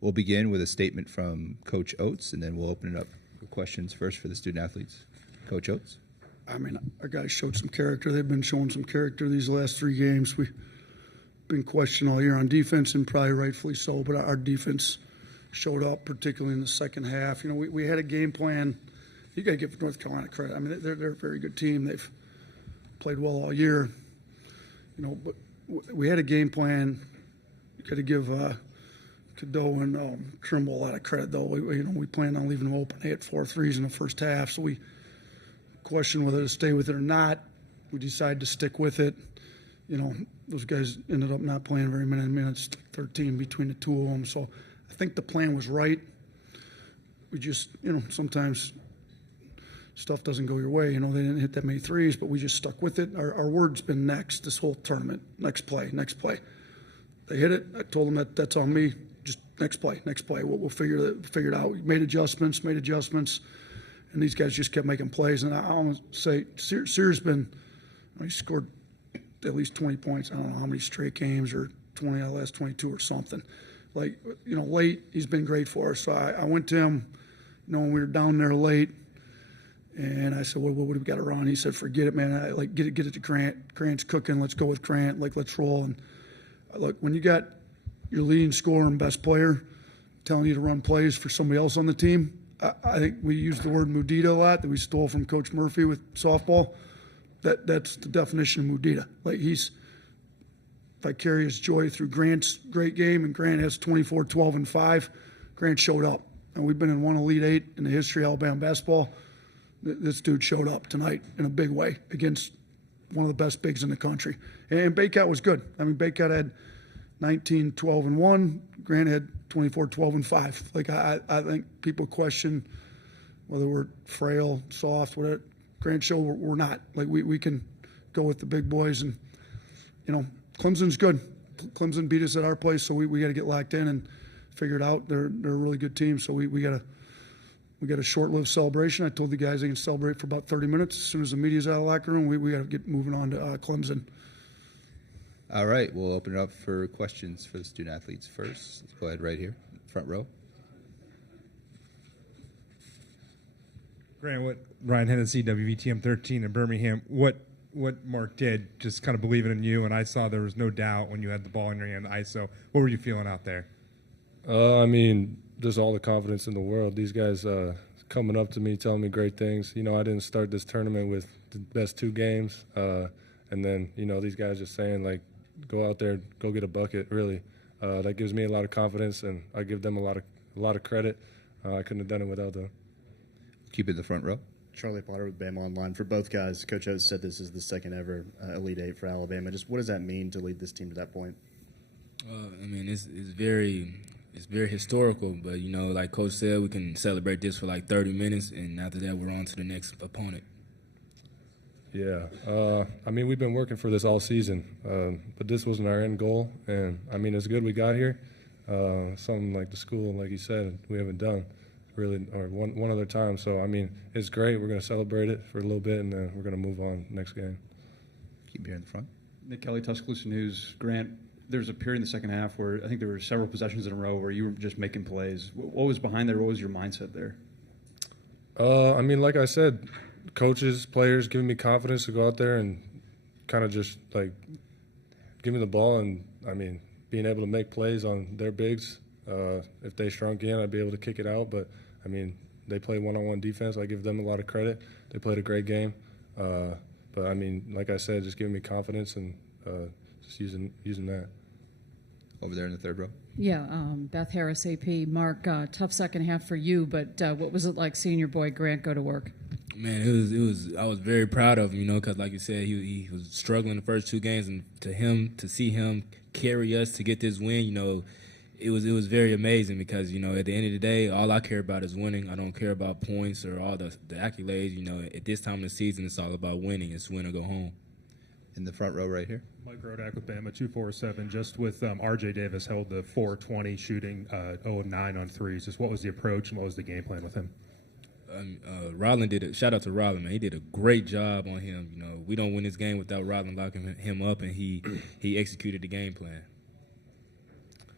We'll begin with a statement from Coach Oats, and then we'll open it up for questions first for the student athletes. Coach Oats. I mean, our guys showed some character. They've been showing some character these last 3 games. We've been questioned all year on defense, and probably rightfully so, but our defense showed up, particularly in the second half. You know, we had a game plan. You got to give North Carolina credit. I mean, they're a very good team. They've played well all year. You know, but we had a game plan. You got to give Cadeau and Trimble a lot of credit, though. We planned on leaving them open. They had 4 threes in the first half, so we questioned whether to stay with it or not. We decided to stick with it. You know, those guys ended up not playing very many minutes, 13 between the two of them. So I think the plan was right. We just, you know, sometimes stuff doesn't go your way. You know, they didn't hit that many threes, but we just stuck with it. Our word's been next this whole tournament. Next play, next play. They hit it. I told them that's on me. Just next play, next play. We'll figure it out. We made adjustments, and these guys just kept making plays. And I almost say Sears been, he scored at least 20 points. I don't know how many straight games, or 20 out of the last 22 or something. Like, you know, late, he's been great for us. So I went to him, you know, when we were down there late, and I said, what do we got to run? He said, forget it, man. Get it to Grant. Grant's cooking. Let's go with Grant. Let's roll. And look, when you got your leading scorer and best player telling you to run plays for somebody else on the team, I think we used the word Mudita a lot that we stole from Coach Murphy with softball. That's the definition of Mudita. Like, he's vicarious joy through Grant's great game, and Grant has 24, 12, and 5. Grant showed up. And we've been in one Elite 8 in the history of Alabama basketball. This dude showed up tonight in a big way against one of the best bigs in the country. And Baycott was good. I mean, Baycott had 19, 12, and 1. Grant had 24, 12, and 5. Like, I think people question whether we're frail, soft, whatever. Grant showed we're not. Like, we can go with the big boys. And, you know, Clemson's good. Clemson beat us at our place, so we got to get locked in and figure it out. They're a really good team, so we got a short-lived celebration. I told the guys they can celebrate for about 30 minutes. As soon as the media's out of the locker room, we got to get moving on to Clemson. All right, we'll open it up for questions for the student athletes first. Let's go ahead right here, front row. Grant, what Ryan Hennessy, WVTM 13 in Birmingham, what Mark did, just kind of believing in you, and I saw there was no doubt when you had the ball in your hand, ISO. What were you feeling out there? I mean, just all the confidence in the world. These guys coming up to me, telling me great things. You know, I didn't start this tournament with the best 2 games. And then, you know, these guys just saying, like, go out there, go get a bucket, really. That gives me a lot of confidence, and I give them a lot of credit. I couldn't have done it without them. Keep it in the front row. Charlie Potter with Bama Online. For both guys, Coach Oates said this is the second ever Elite 8 for Alabama. Just what does that mean to lead this team to that point? I mean, it's very historical, but, you know, like Coach said, we can celebrate this for like 30 minutes, and after that, we're on to the next opponent. Yeah. I mean, we've been working for this all season, but this wasn't our end goal. And, I mean, it's good we got here. Something like the school, like you said, we haven't done really, or one other time. So, I mean, it's great. We're going to celebrate it for a little bit, and then we're going to move on next game. Keep it here in the front. Nick Kelly, Tuscaloosa News. Grant, there was a period in the second half where I think there were several possessions in a row where you were just making plays. What was behind there? What was your mindset there? I mean, like I said, coaches, players giving me confidence to go out there and kind of just, like, give me the ball and, I mean, being able to make plays on their bigs. If they shrunk in, I'd be able to kick it out. But, I mean, they play one-on-one defense. I give them a lot of credit. They played a great game. But, I mean, like I said, just giving me confidence and just using that. Over there in the third row. Yeah, Beth Harris, AP. Mark, tough second half for you, but what was it like seeing your boy Grant go to work? Man, it was. I was very proud of him, you know, because like you said, he was struggling the first 2 games, and to see him carry us to get this win, you know, it was very amazing because, you know, at the end of the day, all I care about is winning. I don't care about points or all the accolades. You know, at this time of the season, it's all about winning. It's win or go home. In the front row right here. Mike Rodak with Bama, 247. Just with R.J. Davis held the 420 shooting, 0 of 9 on threes. Just what was the approach and what was the game plan with him? Rollin did it. Shout out to Rollin, man. He did a great job on him. You know, we don't win this game without Rollin locking him up, and he executed the game plan.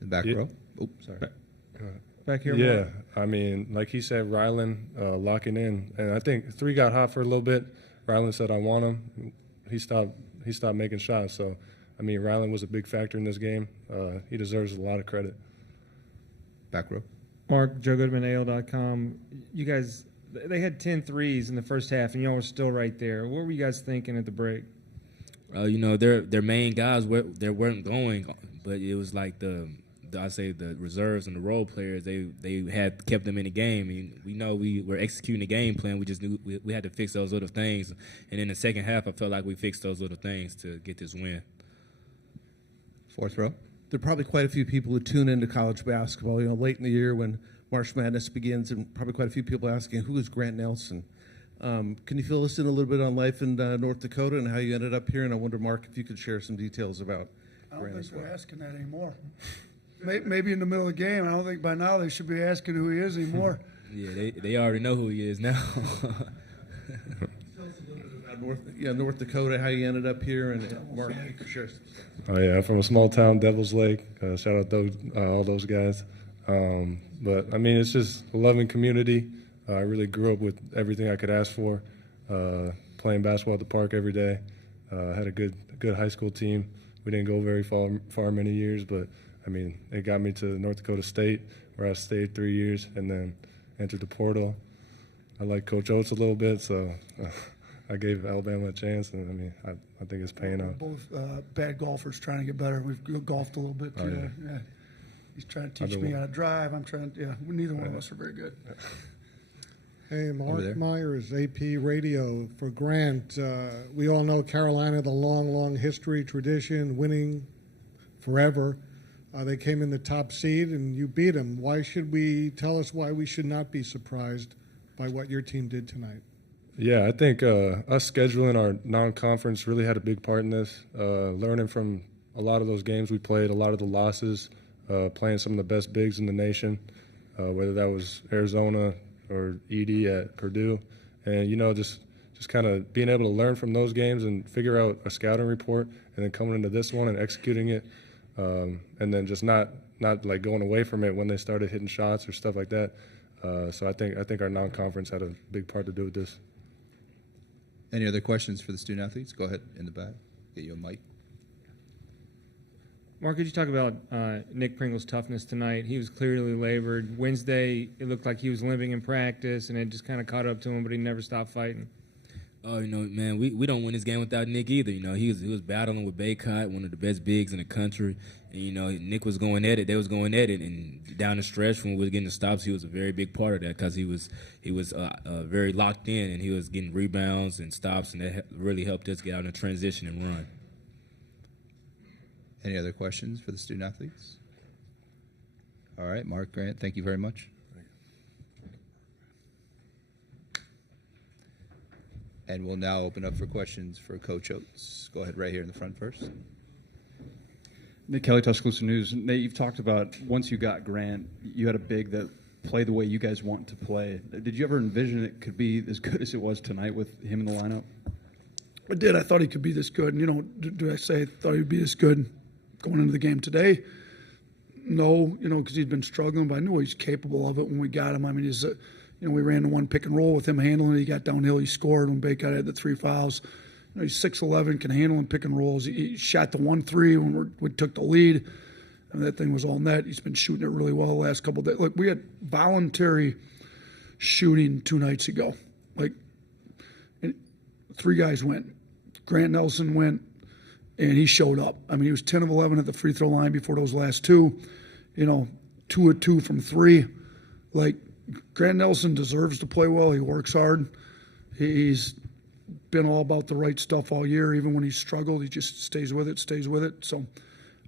The back row. Oh, sorry. back here? Yeah, Mark? I mean, like he said, Rylan locking in, and I think 3 got hot for a little bit. Rylan said, "I want him." He stopped making shots. So, I mean, Rylan was a big factor in this game. He deserves a lot of credit. Back row. Mark, Joe Goodman, AL.com. You guys, they had 10 threes in the first half, and y'all were still right there. What were you guys thinking at the break? You know, their main guys weren't going, but it was like the reserves and the role players. They had kept them in the game. And we know we were executing the game plan. We just knew we had to fix those little things. And in the second half, I felt like we fixed those little things to get this win. Fourth row. There are probably quite a few people who tune into college basketball, late in the year when March Madness begins, and probably quite a few people asking, who is Grant Nelson? Can you fill us in a little bit on life in North Dakota and how you ended up here? And I wonder, Mark, if you could share some details about I don't Grant think as well. they're asking that anymore. Maybe in the middle of the game. I don't think by now they should be asking who he is anymore. Yeah, they already know who he is now. North Dakota, how you ended up here, and Mark, if you could share some stuff. Oh yeah, from a small town, Devil's Lake. Shout out all those guys. But I mean, it's just a loving community. I really grew up with everything I could ask for. Playing basketball at the park every day. Had a good high school team. We didn't go very far many years, but I mean, it got me to North Dakota State, where I stayed 3 years, and then entered the portal. I like Coach Oats a little bit, so I gave Alabama a chance, and I mean, I think it's paying off. Both bad golfers trying to get better. We've golfed a little bit too. Oh, Yeah. He's trying to teach me how to drive. I'm trying. Yeah, neither one of us are very good. Hey, Over there. Mark Myers, AP Radio for Grant. We all know Carolina, the long history, tradition, winning forever. They came in the top seed, and you beat them. Tell us why we should not be surprised by what your team did tonight? Yeah, I think us scheduling our non-conference really had a big part in this. Learning from a lot of those games we played, a lot of the losses, playing some of the best bigs in the nation, whether that was Arizona or Edie at Purdue, and just kind of being able to learn from those games and figure out a scouting report, and then coming into this one and executing it, and then just not like going away from it when they started hitting shots or stuff like that. So I think our non-conference had a big part to do with this. Any other questions for the student athletes? Go ahead in the back. Get you a mic. Mark, could you talk about Nick Pringle's toughness tonight? He was clearly labored. Wednesday, it looked like he was limping in practice, and it just kind of caught up to him, but he never stopped fighting. Oh, man, we don't win this game without Nick either. He was battling with Baycott, one of the best bigs in the country. And, Nick was going at it. They was going at it. And down the stretch when we were getting the stops, he was a very big part of that because he was very locked in, and he was getting rebounds and stops, and that really helped us get out in transition and run. Any other questions for the student athletes? All right, Mark, Grant, thank you very much. And we'll now open up for questions for Coach Oats. Go ahead right here in the front first. Nick Kelly, Tuscaloosa News. Nate, you've talked about once you got Grant, you had a big that played the way you guys want to play. Did you ever envision it could be as good as it was tonight with him in the lineup? I did. I thought he could be this good. And, did I say I thought he'd be this good going into the game today? No, because he'd been struggling, but I knew he's capable of it when we got him. I mean, we ran the one pick and roll with him handling it. He got downhill. He scored when Baycott had the 3 fouls. He's 6'11", can handle and pick and rolls. He shot the 1-3 when we took the lead. And that thing was all net. He's been shooting it really well the last couple of days. Look, we had voluntary shooting 2 nights ago. 3 guys went. Grant Nelson went, and he showed up. I mean, he was 10 of 11 at the free throw line before those last 2. 2 of 2 from 3. Grant Nelson deserves to play well. He works hard. He's been all about the right stuff all year. Even when he's struggled, he just stays with it. So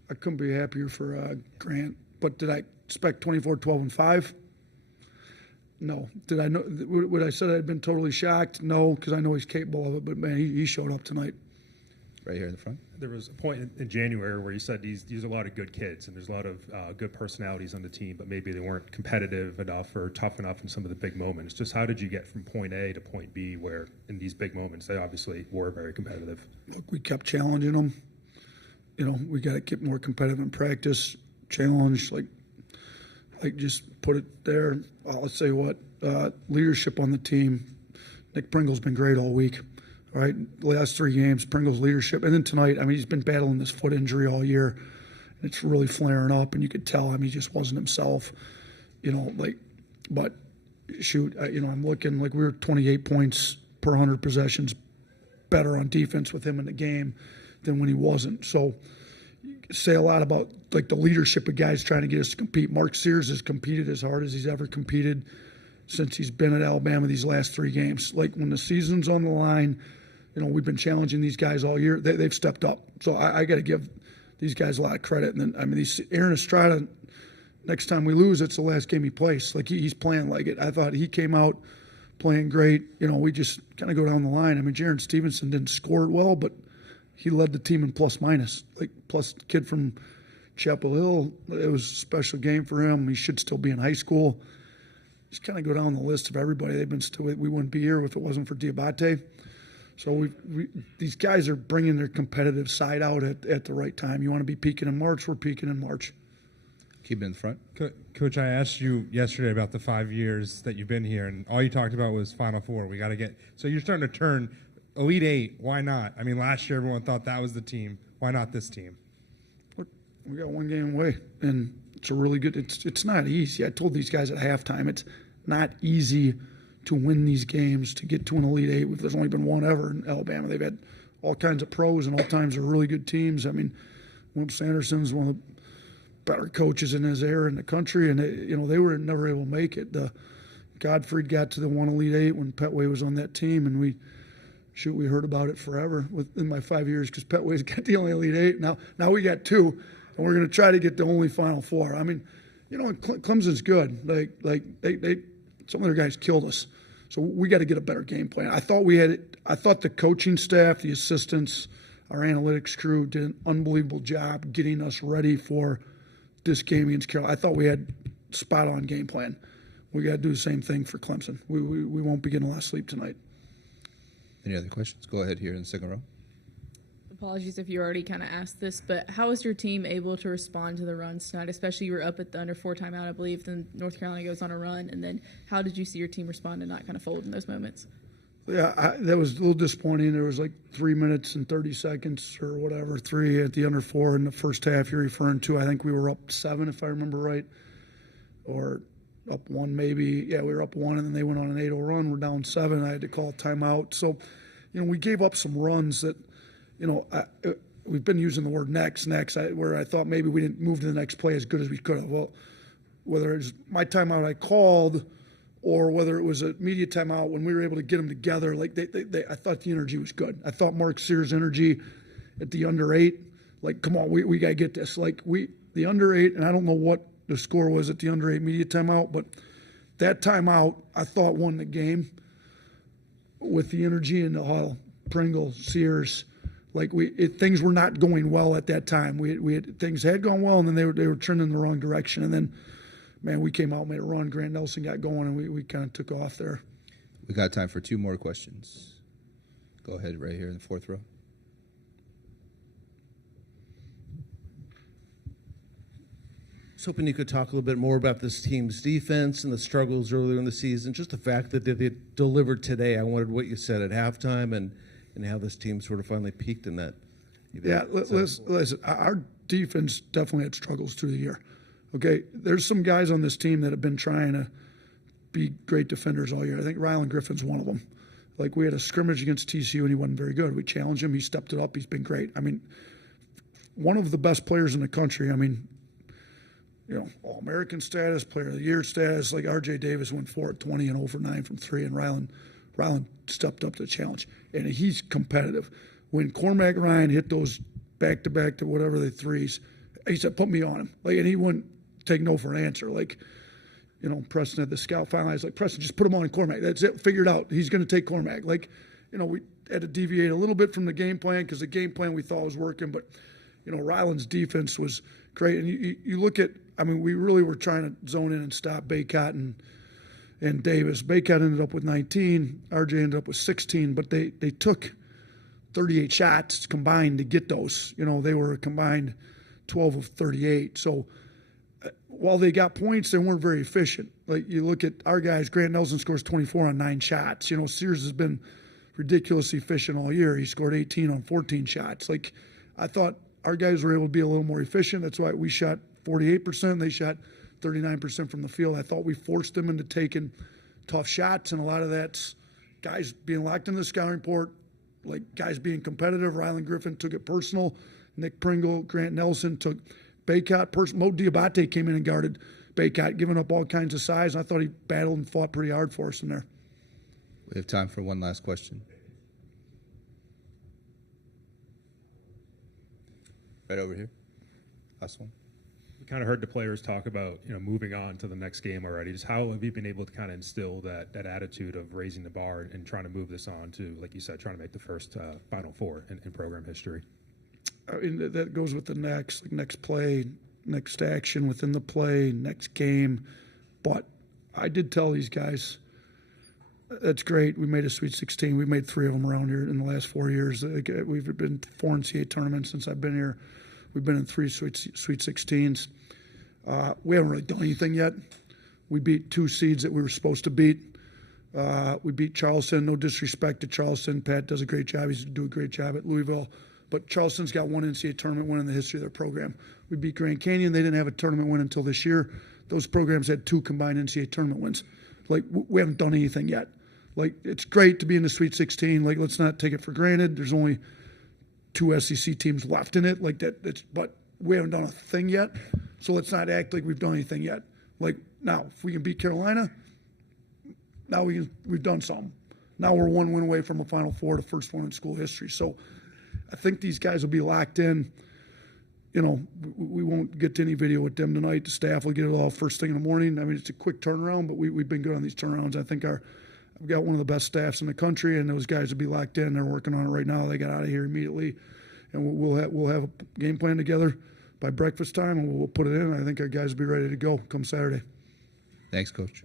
I couldn't be happier for Grant. But did I expect 24, 12, and 5? No. Did I know? Would I said I'd been totally shocked? No, because I know he's capable of it. But man, he showed up tonight. Right here in the front. There was a point in January where you said these are a lot of good kids and there's a lot of good personalities on the team, but maybe they weren't competitive enough or tough enough in some of the big moments. Just how did you get from point A to point B where in these big moments they obviously were very competitive? Look, we kept challenging them. We got to get more competitive in practice, challenge. Like, just put it there. I'll say what, leadership on the team. Nick Pringle's been great all week. All right, last 3 games, Pringle's leadership. And then tonight, I mean, he's been battling this foot injury all year. And it's really flaring up, and you could tell, I mean, he just wasn't himself. You know, like, but shoot, I'm looking like we were 28 points per 100 possessions better on defense with him in the game than when he wasn't. So you can say a lot about like the leadership of guys trying to get us to compete. Mark Sears has competed as hard as he's ever competed since he's been at Alabama these last 3 games. Like when the season's on the line, we've been challenging these guys all year. They've stepped up. So I got to give these guys a lot of credit. And then, I mean, Aaron Estrada, next time we lose, it's the last game he plays. Like he's playing like it. I thought he came out playing great. We just kind of go down the line. I mean, Jaron Stevenson didn't score it well, but he led the team in plus minus. Like plus kid from Chapel Hill, it was a special game for him. He should still be in high school. Just kind of go down the list of everybody. We wouldn't be here if it wasn't for Diabate. So these guys are bringing their competitive side out at the right time. You want to be peaking in March, we're peaking in March. Keep it in front. Coach, I asked you yesterday about the 5 years that you've been here, and all you talked about was Final Four. We got to get – so you're starting to turn Elite Eight. Why not? I mean, last year everyone thought that was the team. Why not this team? Look, we got 1 game away, and it's a really good – it's not easy. I told these guys at halftime it's not easy to win these games, to get to an Elite Eight. There's only been 1 ever in Alabama. They've had all kinds of pros, and all times are really good teams. I mean, Wimp Sanderson's one of the better coaches in his era in the country, and they were never able to make it. Godfrey got to the 1 Elite Eight when Petway was on that team, and we heard about it forever within my 5 years because Petway's got the only Elite Eight. Now we got 2, and we're going to try to get the only Final Four. I mean, Clemson's good. Like they some of their guys killed us, so we got to get a better game plan. I thought the coaching staff, the assistants, our analytics crew did an unbelievable job getting us ready for this game against Carolina. I thought we had spot-on game plan. We got to do the same thing for Clemson. We won't be getting a lot of sleep tonight. Any other questions? Go ahead here in the second row. Apologies if you already kind of asked this, but how was your team able to respond to the runs tonight? Especially you were up at the under 4 timeout, I believe, then North Carolina goes on a run, and then how did you see your team respond and not kind of fold in those moments? Yeah, that was a little disappointing. There was like 3 minutes and 30 seconds or whatever, 3 at the under 4 in the first half you're referring to. I think we were up 7, if I remember right, or up 1 maybe. Yeah, we were up 1, and then they went on an 8-0 run. We're down 7. I had to call timeout. So, we gave up some runs that, we've been using the word next, where I thought maybe we didn't move to the next play as good as we could have. Well, whether it's my timeout I called or whether it was a media timeout when we were able to get them together, like I thought the energy was good. I thought Mark Sears' energy at the under 8, like, come on, we got to get this. Like, the under 8, and I don't know what the score was at the under 8 media timeout, but that timeout I thought won the game with the energy in the huddle. Pringle, Sears, like things were not going well at that time. Things had gone well, and then they were trending in the wrong direction. And then, man, we came out, made a run. Grant Nelson got going, and we kind of took off there. We got time for 2 more questions. Go ahead, right here in the 4th row. I was hoping you could talk a little bit more about this team's defense and the struggles earlier in the season. Just the fact that they delivered today. I wondered what you said at halftime and how this team sort of finally peaked in that. Yeah, listen, our defense definitely had struggles through the year. Okay, there's some guys on this team that have been trying to be great defenders all year. I think Rylan Griffin's one of them. Like, we had a scrimmage against TCU, and he wasn't very good. We challenged him. He stepped it up. He's been great. I mean, one of the best players in the country. I mean, All-American status, Player of the Year status. Like, R.J. Davis went 4 at 20 and 0 for 9 from 3, and Rylan stepped up to the challenge. And he's competitive. When Cormac Ryan hit those back-to-back to whatever the threes, he said, put me on him. Like, and he wouldn't take no for an answer. Like, Preston had the scout finalized. Like, Preston, just put him on Cormac. That's it. Figured out. He's going to take Cormac. Like, we had to deviate a little bit from the game plan because the game plan we thought was working. But, Rylan's defense was great. And you look at, I mean, we really were trying to zone in and stop Baycott and Davis. Baycott ended up with 19. RJ ended up with 16. But they took 38 shots combined to get those. They were a combined 12 of 38. So while they got points, they weren't very efficient. Like you look at our guys, Grant Nelson scores 24 on 9 shots. You know, Sears has been ridiculously efficient all year. He scored 18 on 14 shots. Like I thought our guys were able to be a little more efficient. That's why we shot 48%. They shot 39% from the field. I thought we forced them into taking tough shots, and a lot of that's guys being locked in the scouting report, like guys being competitive. Rylan Griffin took it personal. Nick Pringle, Grant Nelson took Baycott. Mo Diabate came in and guarded Baycott, giving up all kinds of size. I thought he battled and fought pretty hard for us in there. We have time for one last question. Right over here. Last one. We kind of heard the players talk about, moving on to the next game already. Just how have you been able to kind of instill that attitude of raising the bar and trying to move this on to, like you said, trying to make the first Final Four in program history? I mean, that goes with the next play, next action within the play, next game. But I did tell these guys, that's great. We made a Sweet 16. We made 3 of them around here in the last 4 years. We've been 4 NCAA tournaments since I've been here. We've been in 3 Sweet 16s. We haven't really done anything yet. We beat 2 seeds that we were supposed to beat. We beat Charleston. No disrespect to Charleston. Pat does a great job. He's doing a great job at Louisville. But Charleston's got 1 NCAA tournament win in the history of their program. We beat Grand Canyon. They didn't have a tournament win until this year. Those programs had 2 combined NCAA tournament wins. Like, we haven't done anything yet. Like, it's great to be in the Sweet 16. Like, let's not take it for granted. There's only 2 SEC teams left in it. Like, but we haven't done a thing yet. So let's not act like we've done anything yet. Like, now, if we can beat Carolina, now we've done something. Now we're 1 win away from a Final Four, the first one in school history. So I think these guys will be locked in. We won't get to any video with them tonight. The staff will get it all first thing in the morning. I mean, it's a quick turnaround, but we've been good on these turnarounds. I think I've got one of the best staffs in the country, and those guys will be locked in. They're working on it right now. They got out of here immediately, and we'll have a game plan together by breakfast time, and we'll put it in. I think our guys will be ready to go come Saturday. Thanks, Coach.